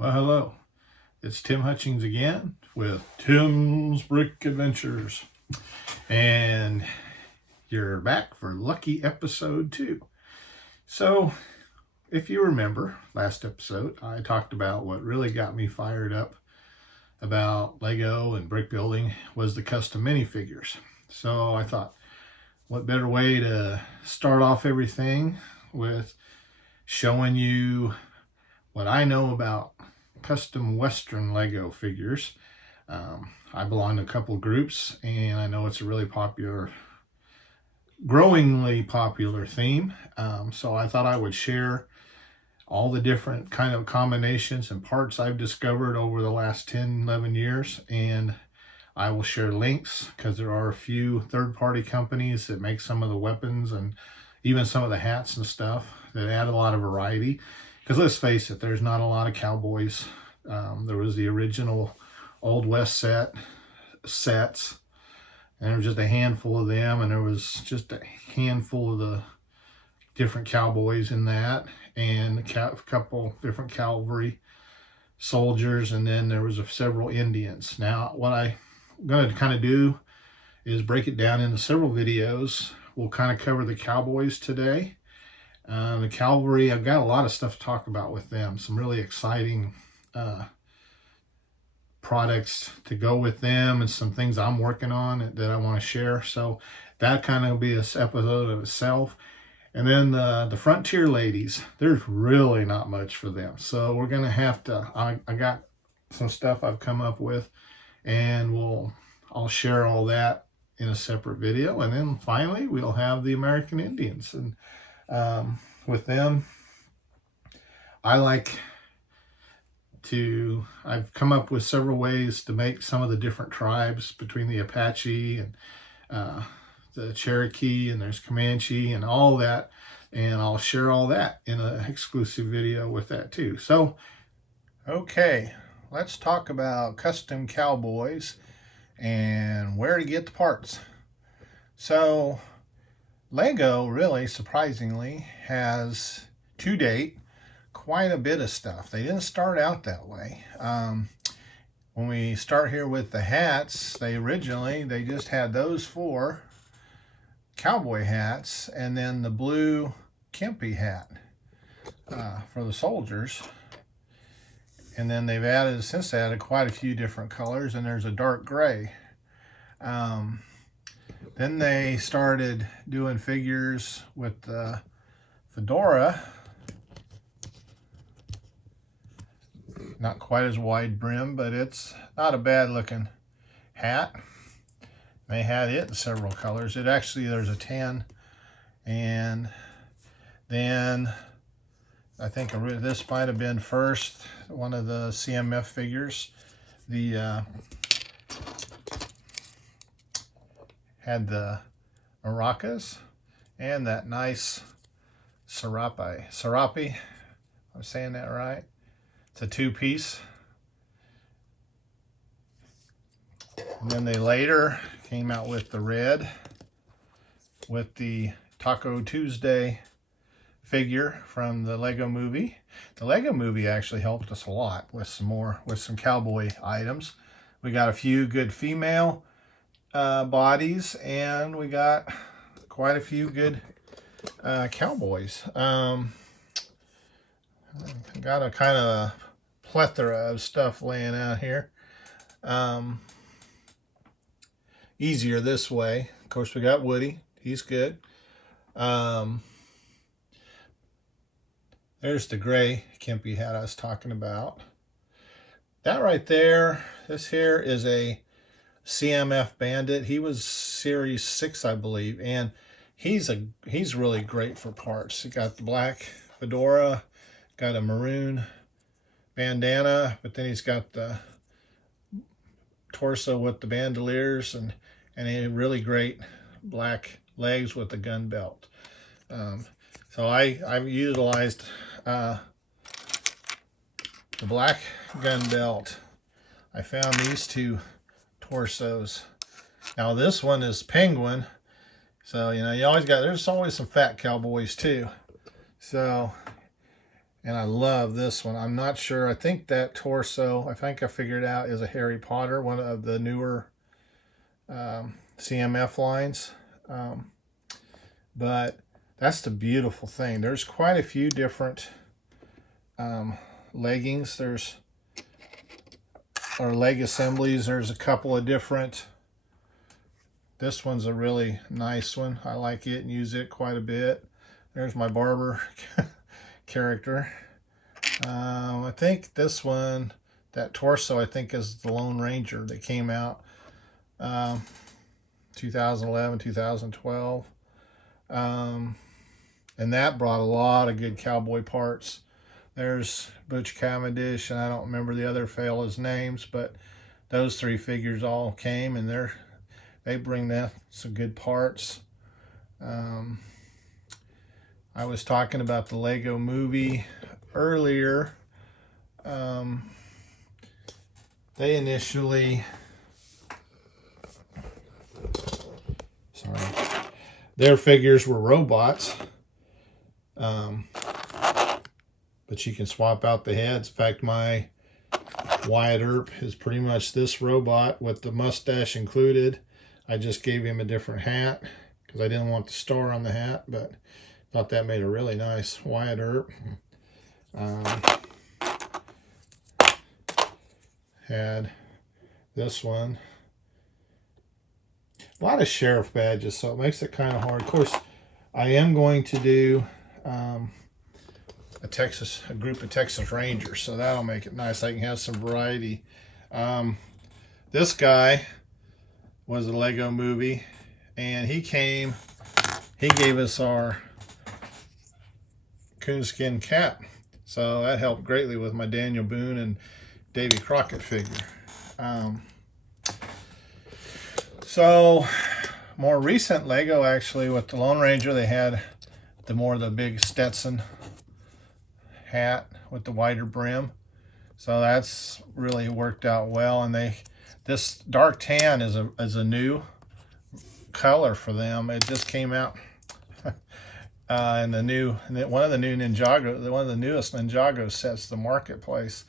Well, hello. It's Tim Hutchings again with Tim's Brick Adventures. And you're back for lucky episode 2. So, if you remember last episode, I talked about what really got me fired up about Lego and brick building was the custom minifigures. So I thought, what better way to start off everything with showing you what I know about custom Western Lego figures. I belong to a couple of groups, and I know it's a really popular, growingly popular theme. So I thought I would share all the different kind of combinations and parts I've discovered over the last 10, 11 years. And I will share links because there are a few third-party companies that make some of the weapons and even some of the hats and stuff that add a lot of variety. Because let's face it, there's not a lot of cowboys. There was the original Old West sets, and there was just a handful of them, and there was just a handful of the different cowboys in that, and a couple different cavalry soldiers, and then there was several Indians. Now, what I'm going to kind of do is break it down into several videos. We'll kind of cover the cowboys today. The cavalry, I've got a lot of stuff to talk about with them. Some really exciting products to go with them and some things I'm working on that I want to share. So that kind of will be an episode of itself. And then the Frontier ladies, there's really not much for them. So we're going to have to, I got some stuff I've come up with, and I'll share all that in a separate video. And then finally, we'll have the American Indians. And with them, I've come up with several ways to make some of the different tribes between the Apache and the Cherokee, and there's Comanche and all that, and I'll share all that in an exclusive video with that too. So, okay, let's talk about custom cowboys and where to get the parts. So, Lego, really surprisingly, has, to date, quite a bit of stuff. They didn't start out that way. When we start here with the hats, they just had those 4 cowboy hats, and then the blue Kempe hat for the soldiers. And then they've since added quite a few different colors, and there's a dark gray. Then they started doing figures with the fedora. Not quite as wide brim, but it's not a bad looking hat. They had it in several colors. There's a tan, and then I think this might have been first one of the CMF figures. Had the maracas and that nice serape. I'm saying that right. It's a 2-piece. And then they later came out with the red with the Taco Tuesday figure from the Lego movie. The Lego movie actually helped us a lot with some cowboy items. We got a few good female bodies, and we got quite a few good cowboys. Got a kind of plethora of stuff laying out here. Easier this way. Of course, we got Woody. He's good. There's the gray Kempe hat I was talking about. That right there, this here is a CMF Bandit. He was Series 6, I believe, and he's really great for parts. He got the black fedora, got a maroon bandana, but then he's got the torso with the bandoliers and a really great black legs with the gun belt. So I've utilized the black gun belt. I found these 2 torsos. Now this one is penguin, so you always there's always some fat cowboys too. So And I love this one. I'm not sure. I think that torso, I think I figured out, is a Harry Potter, one of the newer CMF lines. But that's the beautiful thing. There's quite a few different leggings. There's or leg assemblies. There's a couple of different. This one's a really nice one. I like it and use it quite a bit. There's my barber character. I think this one, that torso, I think is the Lone Ranger that came out 2011, 2012. And that brought a lot of good cowboy parts. There's Butch Cavendish, and I don't remember the other fellas' names, but those three figures all came, and they bring that some good parts. I was talking about the Lego movie earlier. They initially, their figures were robots, but you can swap out the heads. In fact, my Wyatt Earp is pretty much this robot with the mustache included. I just gave him a different hat because I didn't want the star on the hat, but thought that made a really nice Wyatt Earp. Had this one. A lot of sheriff badges, so it makes it kind of hard. Of course, I am going to do a group of Texas Rangers, so that'll make it nice. I can have some variety. This guy was a Lego movie, and he gave us our coonskin cap, so that helped greatly with my Daniel Boone and Davy Crockett figure. So more recent Lego, actually, with the Lone Ranger, they had the big Stetson hat with the wider brim, so that's really worked out well. And this dark tan is a new color for them. It just came out in one of the newest Ninjago sets. The Marketplace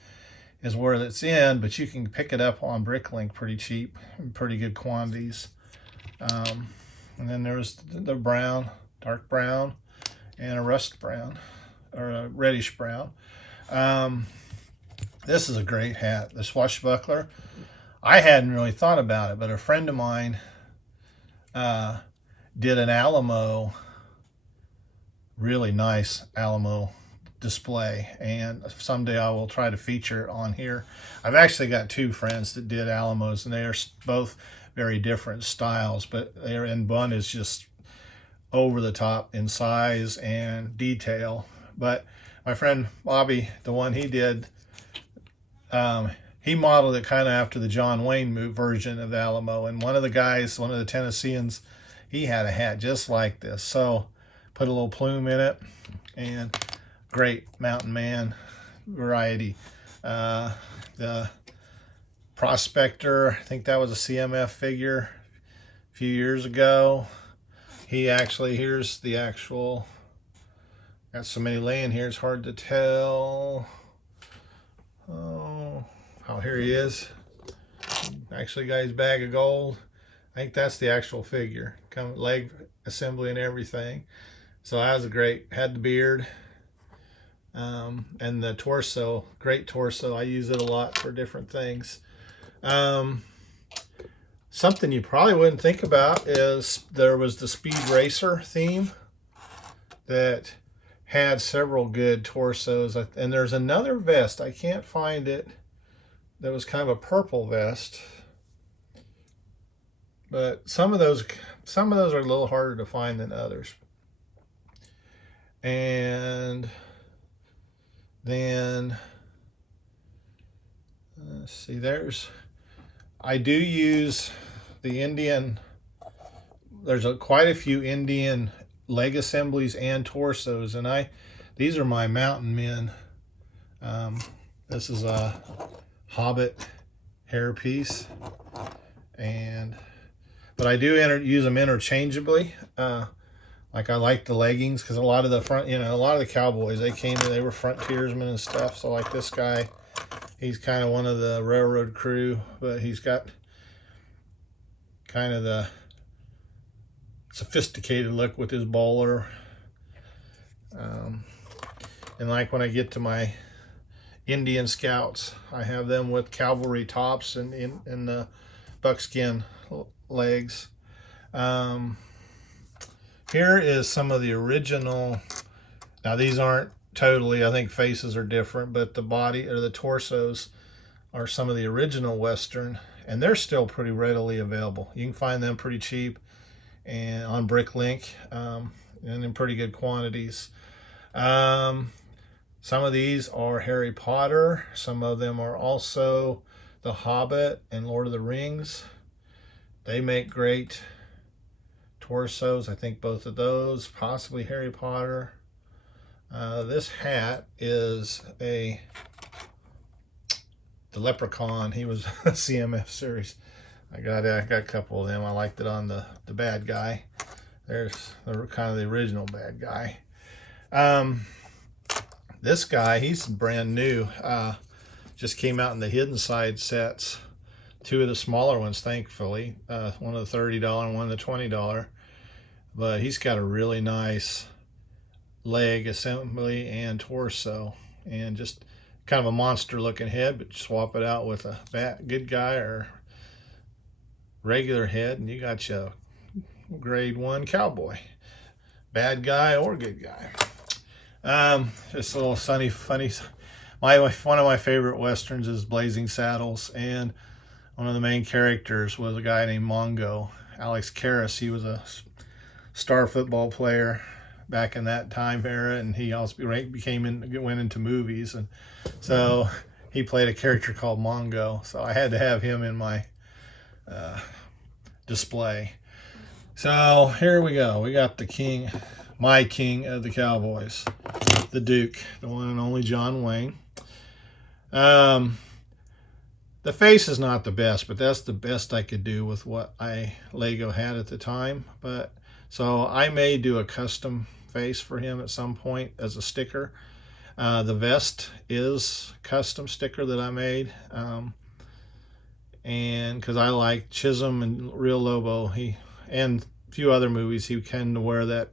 is where it's in, but you can pick it up on Bricklink pretty cheap, in pretty good quantities. And then there's the brown, dark brown, and a rust brown, or a reddish brown. This is a great hat, the swashbuckler. I hadn't really thought about it, but a friend of mine did an Alamo, really nice Alamo display, and someday I will try to feature it on here. I've actually got two friends that did Alamos, and they are both very different styles, but one is just over the top in size and detail. But my friend Bobby, the one he did, he modeled it kind of after the John Wayne version of the Alamo, and one of the Tennesseans, he had a hat just like this, so put a little plume in it, and great mountain man variety. The Prospector, I think that was a CMF figure a few years ago. Here's the actual, got so many laying here, it's hard to tell. Oh, here he is. Actually got his bag of gold. I think that's the actual figure. Leg assembly and everything. So that was had the beard. And the torso, great torso. I use it a lot for different things. Something you probably wouldn't think about is there was the Speed Racer theme that had several good torsos. And there's another vest, I can't find it, that was kind of a purple vest. But some of those are a little harder to find than others. And then let's see, I do use the Indian, there's quite a few Indian leg assemblies and torsos, and these are my mountain men. This is a Hobbit hairpiece, but I do use them interchangeably. Like I like the leggings because a lot of the front, a lot of the cowboys, they were frontiersmen and stuff. So like this guy, he's kind of one of the railroad crew, but he's got kind of the sophisticated look with his bowler. And like when I get to my Indian Scouts, I have them with cavalry tops and in the buckskin legs. Here is some of the original. Now these aren't totally, I think faces are different, but the body or the torsos are some of the original Western, and they're still pretty readily available. You can find them pretty cheap and on BrickLink, and in pretty good quantities. Some of these are Harry Potter. Some of them are also The Hobbit and Lord of the Rings. They make great torsos. I think both of those, possibly Harry Potter. This hat is the Leprechaun. He was a CMF series. I got a couple of them. I liked it on the bad guy. There's kind of the original bad guy. This guy, he's brand new. Just came out in the hidden side sets. Two of the smaller ones, thankfully. One of the $30 and one of the $20. But he's got a really nice leg assembly and torso. And just kind of a monster looking head, but swap it out with a good guy or regular head, and you got your grade 1 cowboy. Bad guy or good guy. Just a little funny. One of my favorite Westerns is Blazing Saddles, and one of the main characters was a guy named Mongo, Alex Karras. He was a star football player back in that time era, and he also went into movies, and so he played a character called Mongo. So I had to have him in my display. So here we go. We got the king, my king of the Cowboys, the Duke, the one and only John Wayne. The face is not the best, but that's the best I could do with what Lego had at the time. But so I may do a custom face for him at some point as a sticker. The vest is a custom sticker that I made. And because I like Chisholm and Real Lobo, and a few other movies, he tended to wear that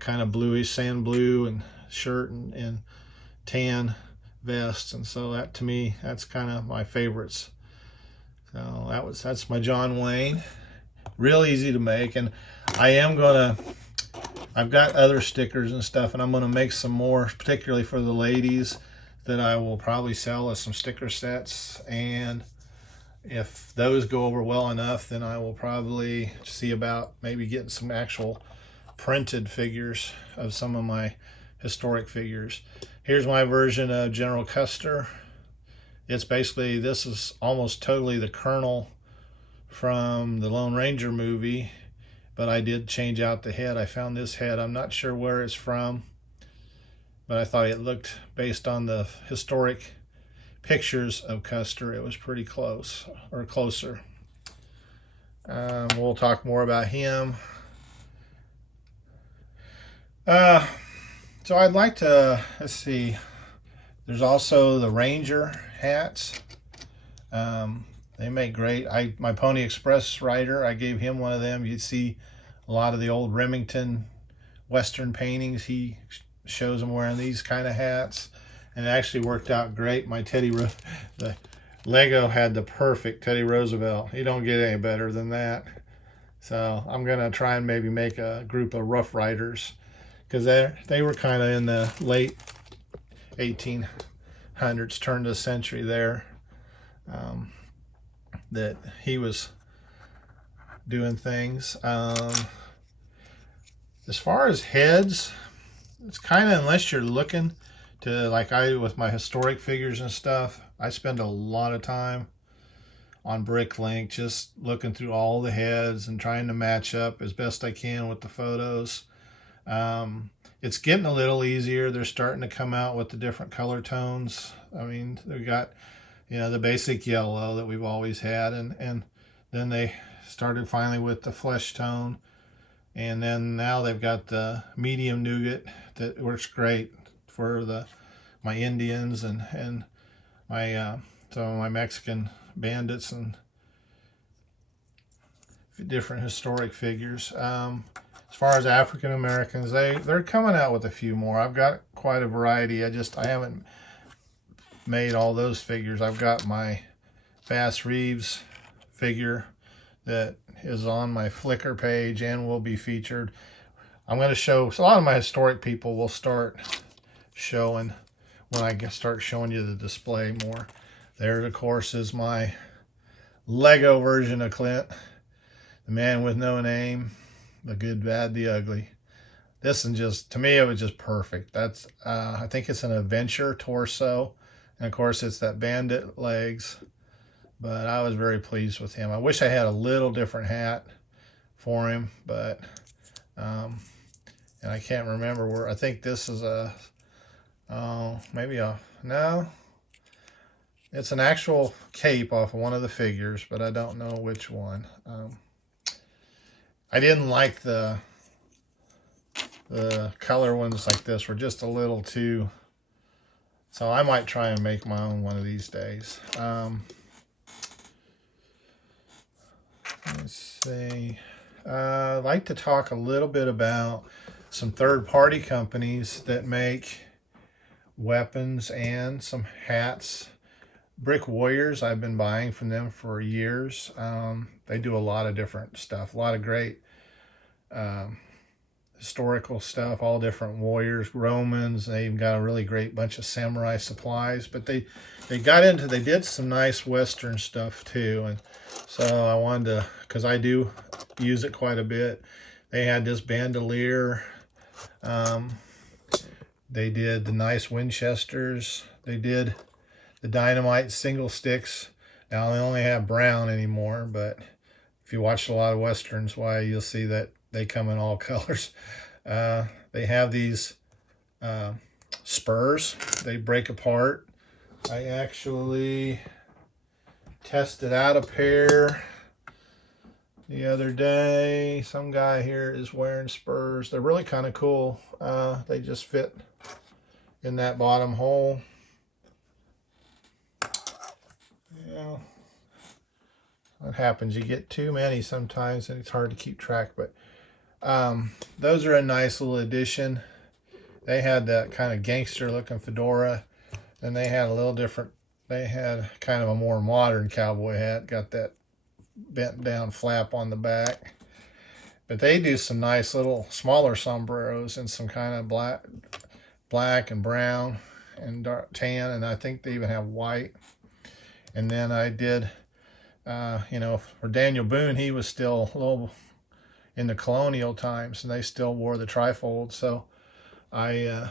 kind of bluish sand blue and shirt and tan vest, and so that to me, that's kind of my favorites. So that's my John Wayne. Real easy to make, and I've got other stickers and stuff, and I'm gonna make some more, particularly for the ladies, that I will probably sell as some sticker sets. And if those go over well enough, then I will probably see about maybe getting some actual printed figures of some of my historic figures. Here's my version of General Custer. It's basically, this is almost totally the Colonel from the Lone Ranger movie, but I did change out the head. I found this head. I'm not sure where it's from, but I thought it looked, based on the historic pictures of Custer, it was pretty close, or closer. We'll talk more about him. So I'd like to, let's see, there's also the Ranger hats. They make great. My Pony Express rider, I gave him one of them. You'd see a lot of the old Remington Western paintings. He shows them wearing these kind of hats, and it actually worked out great. My the Lego had the perfect Teddy Roosevelt. You don't get any better than that. So I'm gonna try and maybe make a group of Rough Riders, because they were kind of in the late 1800s, turn of the century there, that he was doing things. As far as heads, it's kind of, unless you're looking to, like with my historic figures and stuff, I spend a lot of time on BrickLink just looking through all the heads and trying to match up as best I can with the photos. It's getting a little easier. They're starting to come out with the different color tones. I mean, they've got, the basic yellow that we've always had, and then they started finally with the flesh tone, And then now they've got the medium nougat that works great for my Indians and my some of my Mexican bandits and different historic figures. As far as African Americans, they're coming out with a few more. I've got quite a variety. I haven't made all those figures. I've got my Bass Reeves figure that is on my Flickr page and will be featured. I'm going to show, so a lot of my historic people will start showing when I start showing you the display more. There, of course, is my Lego version of Clint, the man with no name, the good, bad, the ugly. This one just, to me, it was just perfect. That's, I think it's an adventure torso. And of course, it's that bandit legs. But I was very pleased with him. I wish I had a little different hat for him, but, and I can't remember where, I think this is no, it's an actual cape off of one of the figures, but I don't know which one. I didn't like the color ones like this were just a little too, so I might try and make my own one of these days. Let's see. I'd like to talk a little bit about some third-party companies that make weapons and some hats. Brick Warriors, I've been buying from them for years. They do a lot of different stuff, a lot of great historical stuff, all different warriors, Romans. They even got a really great bunch of samurai supplies, but they did some nice Western stuff too. And so I wanted to, because I do use it quite a bit. They had this bandolier. They did the nice Winchesters. They did the dynamite single sticks. Now they only have brown anymore, but if you watch a lot of Westerns, you'll see that they come in all colors. They have these spurs. They break apart. I actually tested out a pair the other day. Some guy here is wearing spurs. They're really kind of cool. They just fit in that bottom hole. Yeah, what happens, you get too many sometimes and it's hard to keep track, but those are a nice little addition. They had that kind of gangster looking fedora, and they had a little different, they had kind of a more modern cowboy hat, got that bent down flap on the back. But they do some nice little smaller sombreros in some kind of black and brown and dark tan, and I think they even have white. And then I did, for Daniel Boone, he was still a little in the colonial times, and they still wore the trifold. So I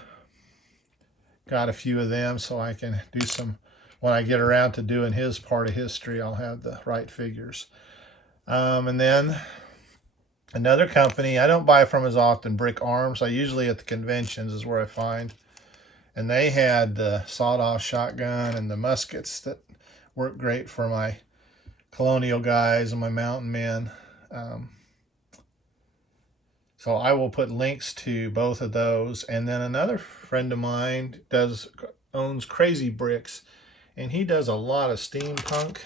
got a few of them so I can do some, when I get around to doing his part of history, I'll have the right figures. And then another company, I don't buy from as often, Brick Arms. I usually at the conventions is where I find. And they had the sawed-off shotgun and the muskets that work great for my colonial guys and my mountain men. So I will put links to both of those. And then another friend of mine owns Crazy Bricks, and he does a lot of steampunk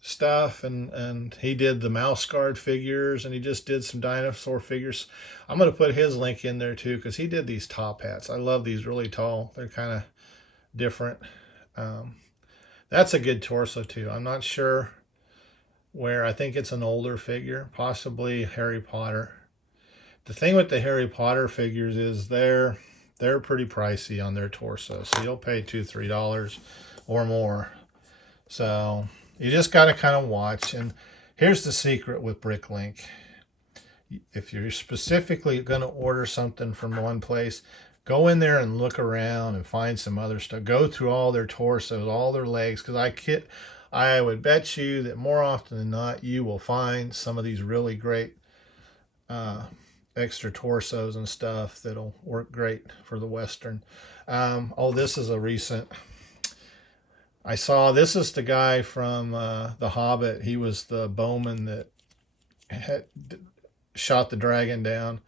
stuff, and he did the mouse guard figures, and he just did some dinosaur figures. I'm going to put his link in there too, because he did these top hats. I love these really tall. They're kind of different. That's a good torso too. I'm not sure where. I think it's an older figure, possibly Harry Potter. The thing with the Harry Potter figures is they're pretty pricey on their torso, so you'll pay $2-3 or more. So you just got to kind of watch. And here's the secret with Bricklink. If you're specifically going to order something from one place, go in there and look around and find some other stuff. Go through all their torsos, all their legs, because I would bet you that more often than not, you will find some of these really great extra torsos and stuff that'll work great for the Western. This is a recent. I saw, this is the guy from The Hobbit. He was the bowman that shot the dragon down.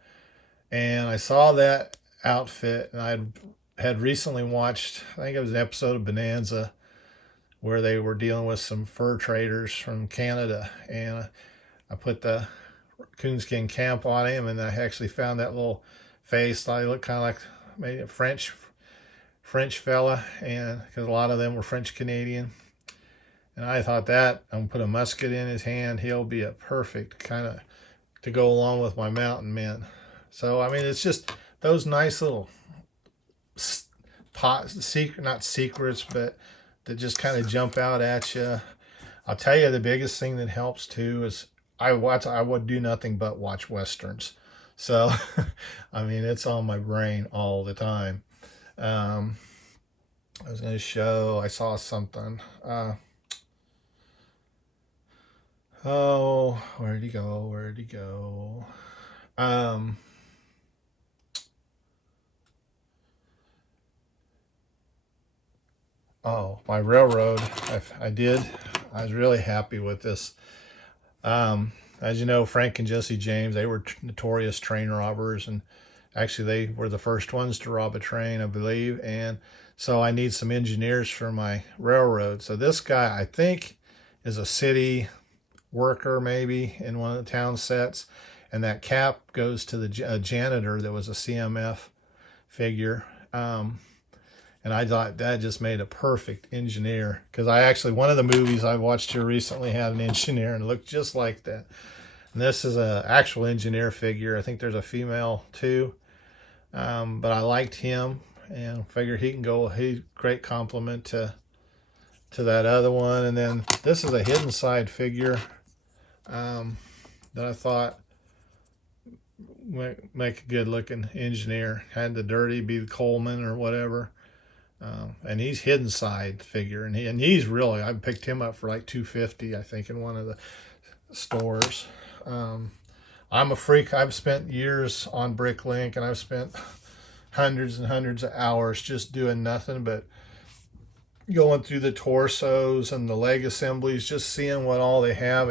And I saw that outfit, and I had recently watched, I think it was an episode of Bonanza, where they were dealing with some fur traders from Canada. And I put the coonskin camp on him, and I actually found that little face. Thought he looked kind of like maybe a French fella, and because a lot of them were French Canadian. And I thought that I'm gonna put a musket in his hand, he'll be a perfect kind of to go along with my mountain men. So I mean, it's just those nice little not secrets, but that just kind of jump out at you. I'll tell you, the biggest thing that helps too is I would do nothing but watch westerns. So I mean, it's on my brain all the time. I was going to show, I saw something. Oh, where'd he go? Where'd he go? Oh, my railroad. I was really happy with this. As you know, Frank and Jesse James, they were notorious train robbers, and actually they were the first ones to rob a train, I believe. And so I need some engineers for my railroad. So this guy, I think, is a city worker maybe in one of the town sets, and that cap goes to the janitor that was a CMF figure. And I thought that just made a perfect engineer, because I actually, one of the movies I watched here recently had an engineer and it looked just like that. And this is an actual engineer figure. I think there's a female too, but I liked him and figured he can go. He's great compliment to that other one. And then this is a hidden side figure that I thought make a good looking engineer. Had the dirty be the Coleman or whatever. And he's hidden side figure, and he's really, I picked him up for like $250, I think, in one of the stores. I'm a freak. I've spent years on Bricklink, and I've spent hundreds and hundreds of hours just doing nothing but going through the torsos and the leg assemblies, just seeing what all they have,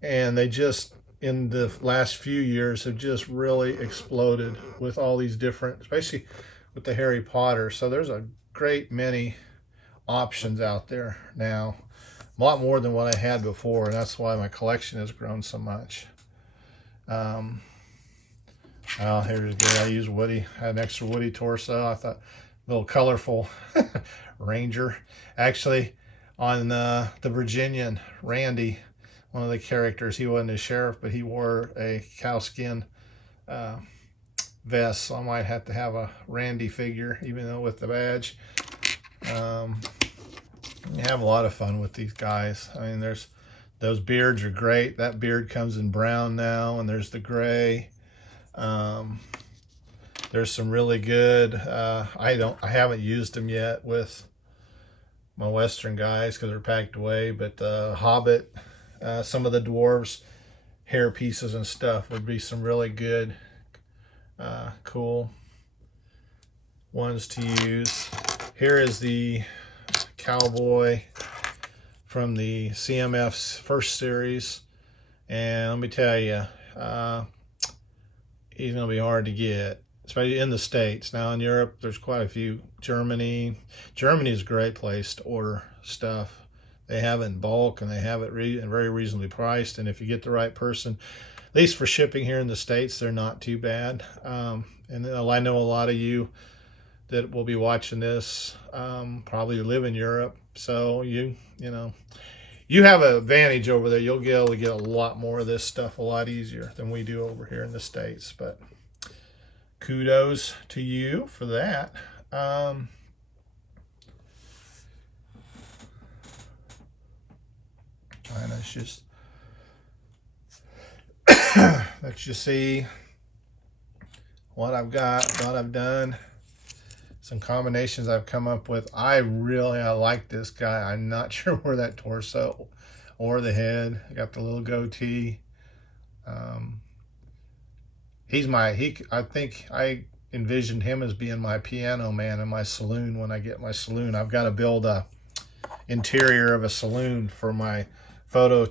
and they just, in the last few years, have just really exploded with all these different, especially with the Harry Potter. So there's a great many options out there now, a lot more than what I had before, and that's why my collection has grown so much. Oh, here's good. I used Woody. I had an extra Woody torso. I thought a little colorful Ranger. Actually, on the Virginian, Randy, one of the characters, he wasn't a sheriff, but he wore a cowskin vest, so I might have to have a Randy figure, even though with the badge. You have a lot of fun with these guys. I mean, those beards are great. That beard comes in brown now, and there's the gray. There's some really good. I haven't used them yet with my Western guys because they're packed away. But Hobbit, some of the dwarves, hair pieces and stuff would be some really good. Cool ones to use. Here is the Cowboy from the CMF's first series, and let me tell you, he's going to be hard to get, especially in the States. Now in Europe, there's quite a few. Germany is a great place to order stuff. They have it in bulk, and they have it very reasonably priced, and if you get the right person, at least for shipping here in the States, they're not too bad. And I know a lot of you that will be watching this probably live in Europe, so you have an advantage over there. You'll be able to get a lot more of this stuff a lot easier than we do over here in the States. But kudos to you for that. And it's just let's just see what I've got, what I've done, some combinations I've come up with. I like this guy. I'm not sure where that torso or the head. I got the little goatee. I think I envisioned him as being my piano man in my saloon when I get my saloon. I've got to build a interior of a saloon for my photo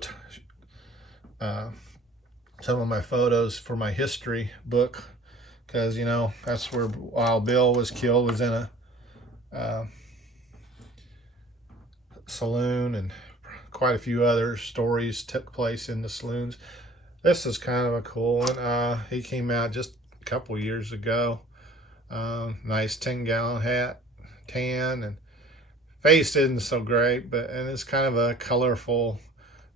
some of my photos for my history book, because you know that's where Wild Bill was killed, was in a saloon, and quite a few other stories took place in the saloons. This is kind of a cool one. He came out just a couple years ago. Nice 10-gallon hat, tan, and face isn't so great, and it's kind of a colorful,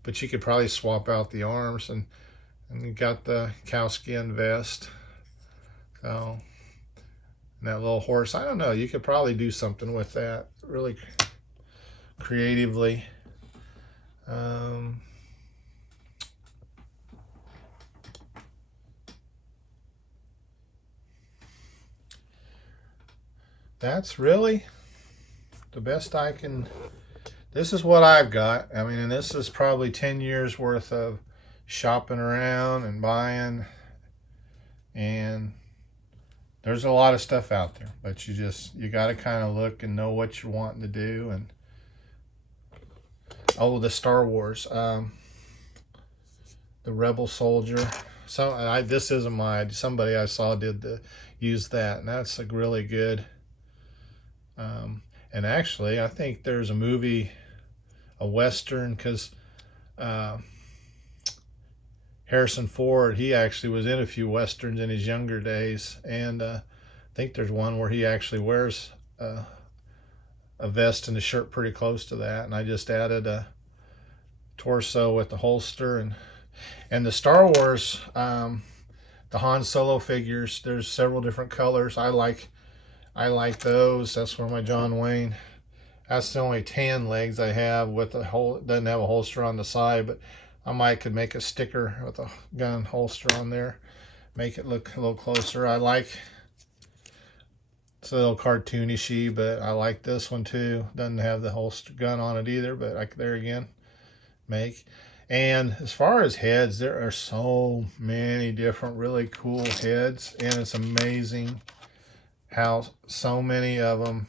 but you could probably swap out the arms, and you got the cowskin vest. So, and that little horse, I don't know, you could probably do something with that really creatively. That's really the best I can. This is what I've got. I mean, and this is probably 10 years worth of shopping around and buying, and there's a lot of stuff out there, but you got to kind of look and know what you're wanting to do. And oh, the Star Wars, the Rebel Soldier. So this isn't mine. Somebody I saw use that, and that's a really good. And actually, I think there's a movie, a Western, because Harrison Ford, he actually was in a few Westerns in his younger days. And I think there's one where he actually wears a vest and a shirt pretty close to that. And I just added a torso with the holster. And the Star Wars, the Han Solo figures, there's several different colors. I like those. That's where my John Wayne. That's the only tan legs I have with a hole. Doesn't have a holster on the side, but I could make a sticker with a gun holster on there, make it look a little closer. It's a little cartoonish, but I like this one too. Doesn't have the holster gun on it either, but there again, make. And as far as heads, there are so many different really cool heads, and it's amazing how so many of them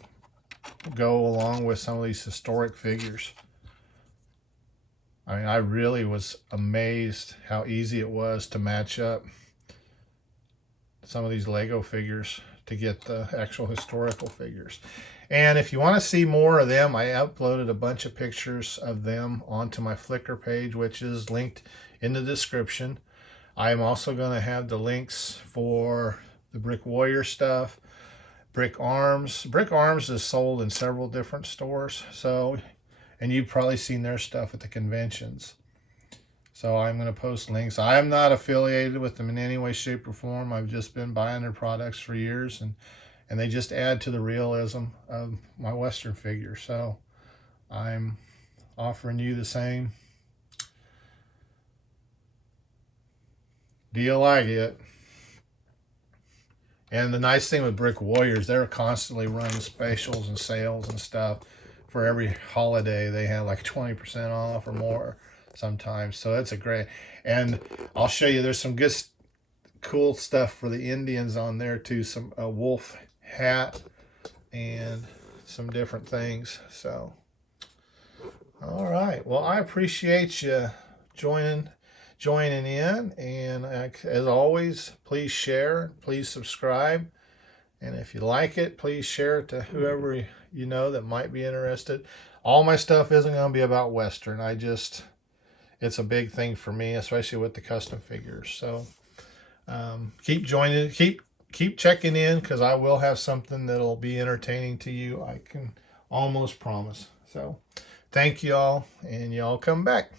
go along with some of these historic figures. I mean, I really was amazed how easy it was to match up some of these Lego figures to get the actual historical figures. And if you want to see more of them, I uploaded a bunch of pictures of them onto my Flickr page, which is linked in the description. I am also going to have the links for the Brick Warrior stuff, Brick Arms. Brick Arms is sold in several different stores, and you've probably seen their stuff at the conventions. So I'm going to post links. I am not affiliated with them in any way, shape, or form. I've just been buying their products for years, and they just add to the realism of my Western figures. So I'm offering you the same. Do you like it? And the nice thing with Brick Warriors, they're constantly running specials and sales and stuff. For every holiday, they have like 20% off or more sometimes. So it's a great. And I'll show you, there's some good, cool stuff for the Indians on there too. Some wolf hat and some different things. So, all right. Well, I appreciate you joining in, and as always, please share, please subscribe, and if you like it, please share it to whoever you know that might be interested. All my stuff isn't going to be about Western. It's a big thing for me, especially with the custom figures. So keep joining, keep checking in, because I will have something that'll be entertaining to you. I can almost promise. So thank you all, and y'all come back.